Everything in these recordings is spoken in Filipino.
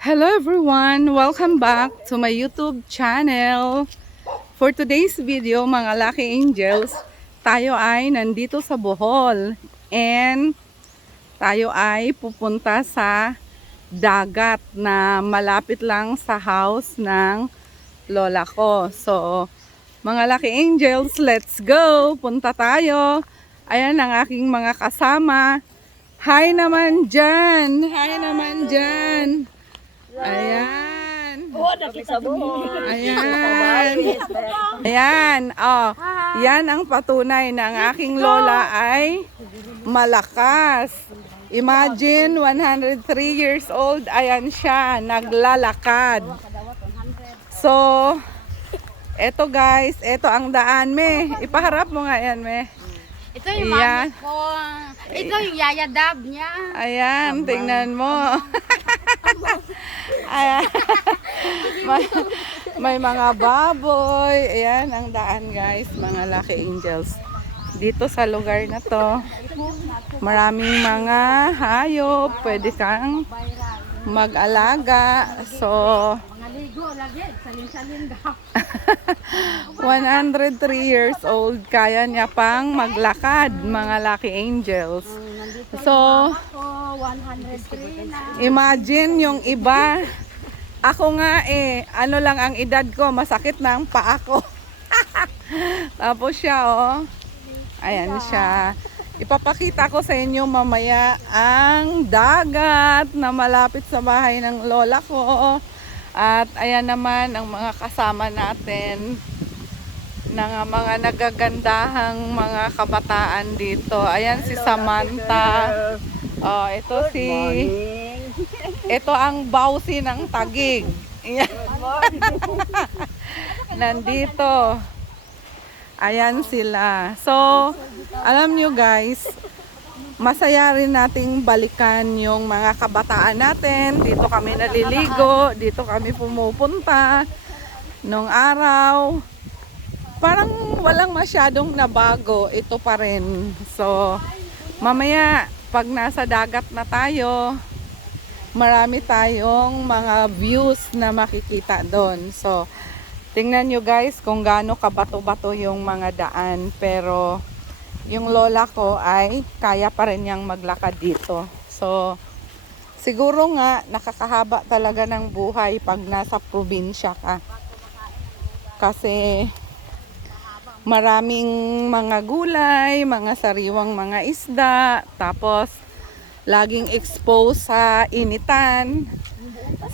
Hello everyone! Welcome back to my YouTube channel. For today's video, mga Lucky Angels, tayo ay nandito sa Bohol. And tayo ay pupunta sa dagat na malapit lang sa house ng lola ko. So, mga Lucky Angels, let's go! Punta tayo. Ayan ang aking mga kasama. Hi naman dyan! Hi naman dyan! Ayan. Oh, nakita mo. Ayan. Ayan. Oh, yan ang patunay na ang aking lola ay malakas. Imagine, 103 years old. Ayan siya, naglalakad. So, eto guys, eto ang daan, me. Ipaharap mo nga yan, me. Ito yung Ayan. mami ko. Ito yung yaya dab niya. Ayan, tingnan mo. Ayan. may mga baboy. Ayan ang daan guys, mga Lucky Angels. Dito sa lugar na to, maraming mga hayop. Pwede kang mag-alaga. So, Maligo lagi, salin-salin daw. 103 years old, kaya niya pang maglakad, mga Lucky Angels. So, Ako, 103 na. imagine yung iba. Ako nga ano lang ang edad ko, masakit na ang paa ko. Tapos siya ayan siya. Ipapakita ko sa inyo mamaya ang dagat na malapit sa bahay ng lola ko. At ayan naman ang mga kasama natin ng mga nagagandahang mga kabataan dito. Ayan si Samantha. Oh, ito ang bawsi ng Tagig. Nandito. Ayan sila. So, alam nyo guys, masaya rin nating balikan yung mga kabataan natin. Dito kami naliligo, dito kami pumupunta. Nung araw, parang walang masyadong nabago. Ito pa rin. So, mamaya, pag nasa dagat na tayo, marami tayong mga views na makikita doon. So, tingnan nyo guys kung gaano kabato-bato yung mga daan. Pero, yung lola ko ay kaya pa rin niyang maglakad dito. So, siguro nga nakakahaba talaga ng buhay pag nasa probinsya ka. Kasi maraming mga gulay, mga sariwang mga isda, tapos laging exposed sa initan.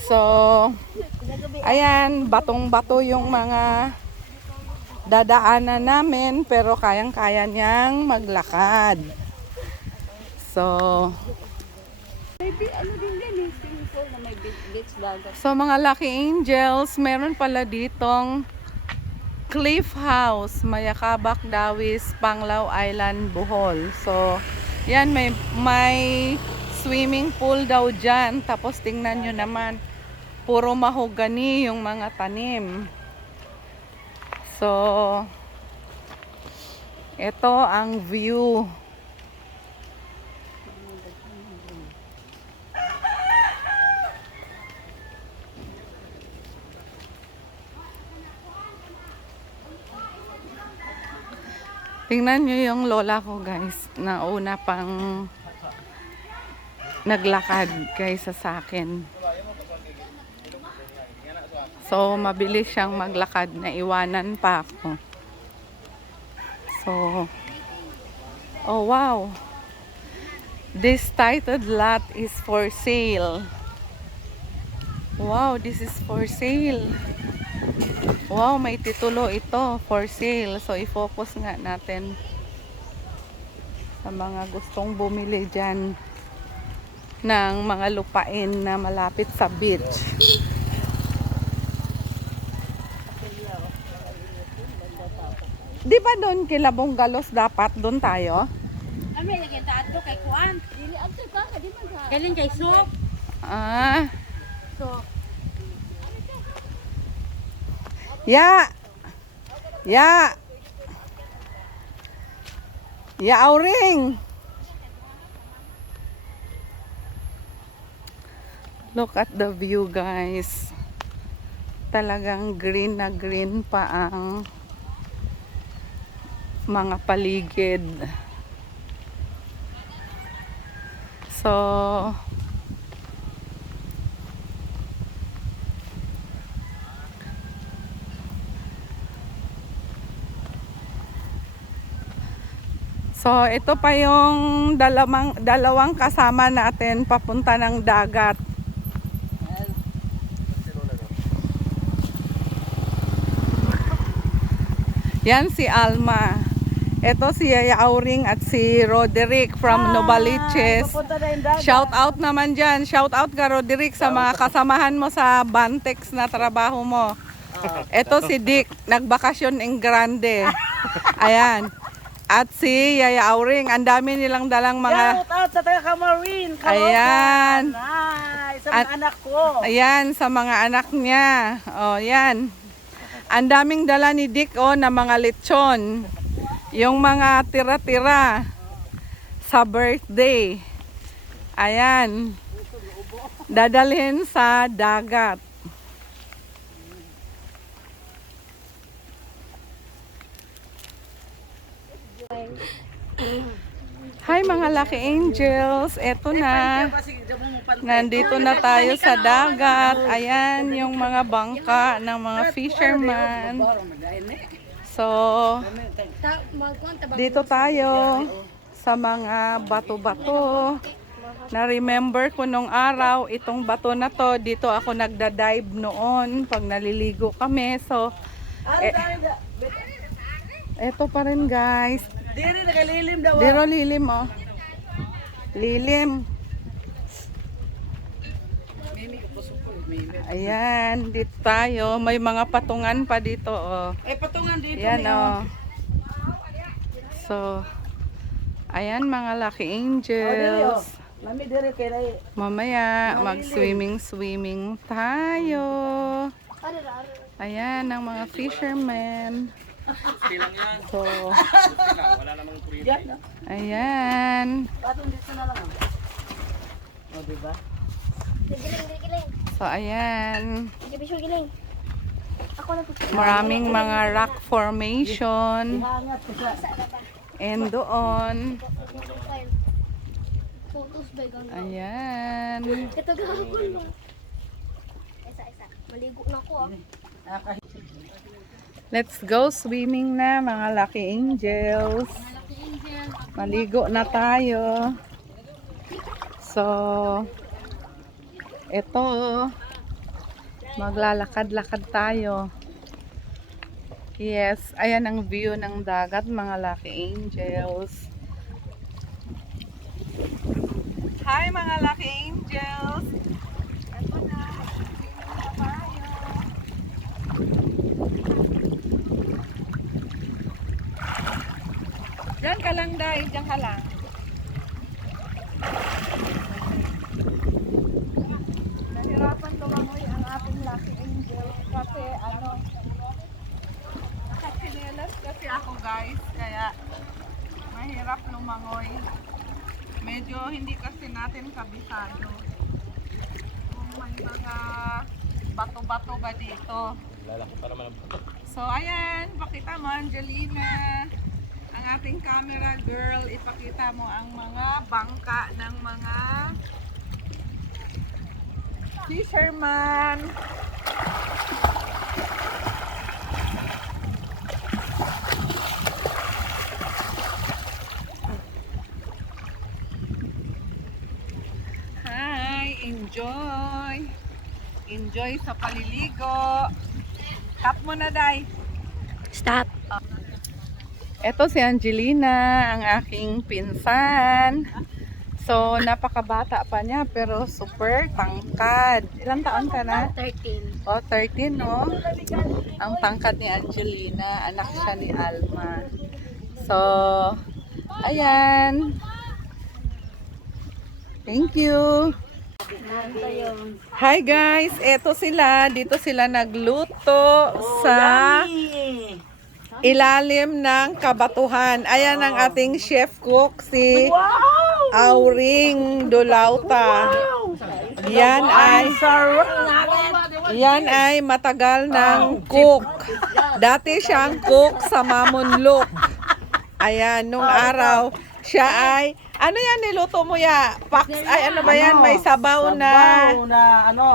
So, ayan, batong-bato yung mga dadaanan namin, pero kayang-kaya niyang maglakad. So, mga Lucky Angels, meron pala ditong Cliff House, Mayakabak, Dawis, Panglao Island, Bohol. So, yan, may swimming pool daw dyan. Tapos tingnan nyo naman, puro mahogani yung mga tanim. So, ito ang view. Tingnan nyo yung lola ko guys, na una pang naglakad kaysa sa akin. So, mabilis siyang maglakad, na iwanan pa ako. So, oh wow. This titled lot is for sale. Wow, this is for sale. Wow, may titulo ito, for sale. So, i-focus nga natin sa mga gustong bumili dyan ng mga lupain na malapit sa beach. Di ba doon kila Bonggalos dapat doon tayo? May lagyan tato kay Kuan. Galing kay Sok. Ah. So, Ya. Ya. Ya Auring. Look at the view, guys. Talagang green na green pa ang mga paligid. So, ito pa yung dalawang kasama natin papunta ng dagat. Yan si Alma. Ito si Yaya Auring at si Roderick from Novaliches. Shout out naman dyan. Shout out ka, Roderick, sa mga kasamahan mo sa Bantex na trabaho mo. Ito si Dick, nagbakasyon in Grande. Ayan. At si Yaya Auring, ang dami nilang dalang mga... Shout out sa taga Camarine, Ayan. Sa mga anak ko. Ayan, sa mga anak niya. O, yan. Ang daming dala ni Dick, na mga lechon. Yung mga tira-tira sa birthday. Ayan. Dadalhin sa dagat. Hi mga Lucky Angels. Eto na. Nandito na tayo sa dagat. Ayan yung mga bangka ng mga fisherman. So, dito tayo sa mga bato-bato. Na-remember ko nung araw, itong bato na to, dito ako nagda-dive noon pag naliligo kami. So, eto pa rin guys. Diri nakalilim daw. Diro lilim oh. Lilim. Ayan, dito tayo. May mga patungan pa dito oh. Patungan dito. Yan oh. So, ayan mga Lucky Angels. Mami diri kay Mamaya mag-swimming tayo. Ayan ang mga fishermen. So, ayan. patong dito na lang. Oh, di ba? So, ayan. Giling. Ako na Maraming mga rock formation. Hangat ko sa And doon. Photos ba ganun? Ayan. Ito gahapon mo. Isa. Maligo na ako Let's go swimming na mga Lucky Angels. Maligo na tayo. So, ito. Maglalakad-lakad tayo. Yes, ayan ang view ng dagat mga Lucky Angels. Hi mga Lucky Angels. Ito na, mag-swimming na tayo. Diyan ka lang dahil, diyan ka lang. Nahirapan tumangoy ang ating Lucky Angel kasi nakasinelas kasi ako guys, kaya mahirap lumangoy. Medyo hindi kasi natin kabisado. Kung may mga bato-bato ba dito. Lalaki pa naman ang bato. So ayan, pakita mo Angelina. Ang ating camera girl, ipakita mo ang mga bangka ng mga fisherman. Hi, enjoy. Enjoy sa paliligo. Tap mo na, Day. Stop. Ito si Angelina, ang aking pinsan. So, napakabata pa niya pero super tangkad. Ilang taon ka na? 13. Oh, 13, no? Ang tangkad ni Angelina, anak siya ni Alma. So, ayan. Thank you. Hi guys, eto sila. Dito sila nagluto sa ilalim ng kabatuhan. Ayan ang ating chef cook, si Auring Dolauta. Yan ay matagal ng cook. Dati siyang cook sa Mamunlok. Ayan, nung araw, siya ay, ano yan niluto mo ya? Pax, ay ano ba yan? May sabaw na, Sabaw na ano?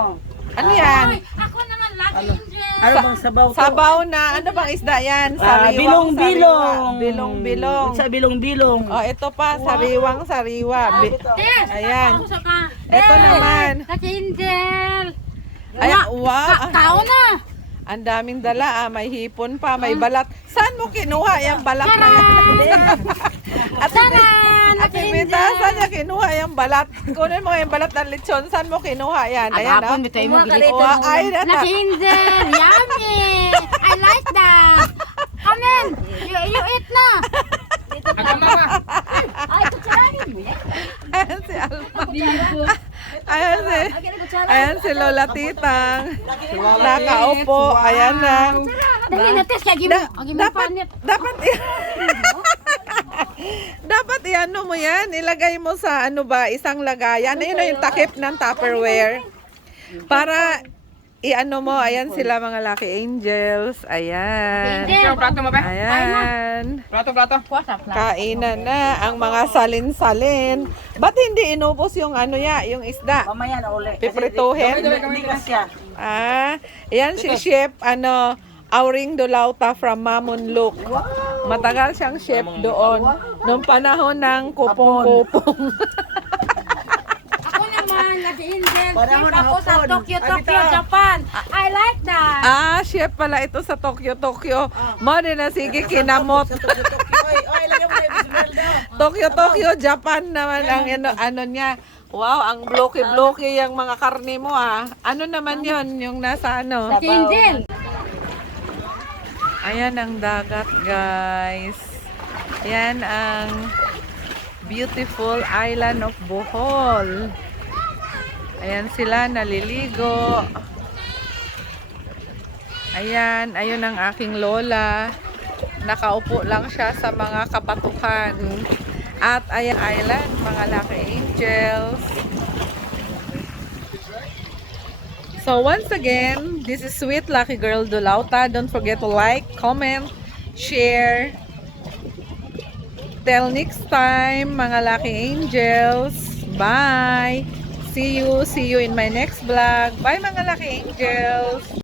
ano yan? Ako naman, Lucky Angel. Ano bang sabaw to? Sabaw na, ano bang isda yan? Ah, bilong-bilong. Bilong-bilong. Sa bilong-bilong. Oh, ito pa, sariwang sariwa. Des, Ayan. ako ka. Ito naman. Lucky Angel. Ayan, wow. Tao na. Ang daming dala, may hipon pa, may balat. Saan mo kinuha yung balat na yan? Ate Mita, saan niya kinuha yung balat? Kunin mo yung balat ng lechon, saan mo kinuha yan? Ayan, oh. bitaw mo Oh, ay, nata. Lucky Angel, yummy. I like that. Come in. You eat na. Ay, kutsarahin mo yan. Ayan si Alma. Ayan si Lola Titang. Nakaupo. Ayan na. Dali na, Tess. Kaya gimo. Gimo panit. Dapat dapat iano mo yan. Ilagay mo sa ano ba, isang lagayan. Ayun na yung takip ng Tupperware. Para iano mo. Ayan sila mga Lucky Angels. Ayan. Ayan. Plato. Kainan na ang mga salin-salin. Ba't hindi inubos yung ano ya, yung isda? Mamaya na uli. Piprituhin? Hindi ka siya. Ayan si Chef, Auring Dolauta from Mamunlok. Matagal siyang chef doon. Noong panahon ng kupong-kupong. Ako naman, Lucky Angel. Panahon Chef ako ng sa hapon. Tokyo, Ay, Tokyo, bitaw. Japan. I like that. Chef pala ito sa Tokyo. Mo din na sige kinamot. Sa Tokyo. Oy, lagyan mo na yung Esmeralda. Tokyo, Japan naman ang ano niya. Wow, ang blocky-blocky yung mga karne mo Ano naman yon yung nasa ano? Lucky Angel. Ayan ang dagat, guys. Yan ang beautiful island of Bohol. Ayan sila naliligo. Ayan, ayun ang aking lola. Nakaupo lang siya sa mga kabatukan. At ayan island, mga Lucky Angels. So once again, this is Sweet Lucky Girl Dolauta. Don't forget to like, comment, share. Till next time, mga Lucky Angels. Bye! See you in my next vlog. Bye mga Lucky Angels!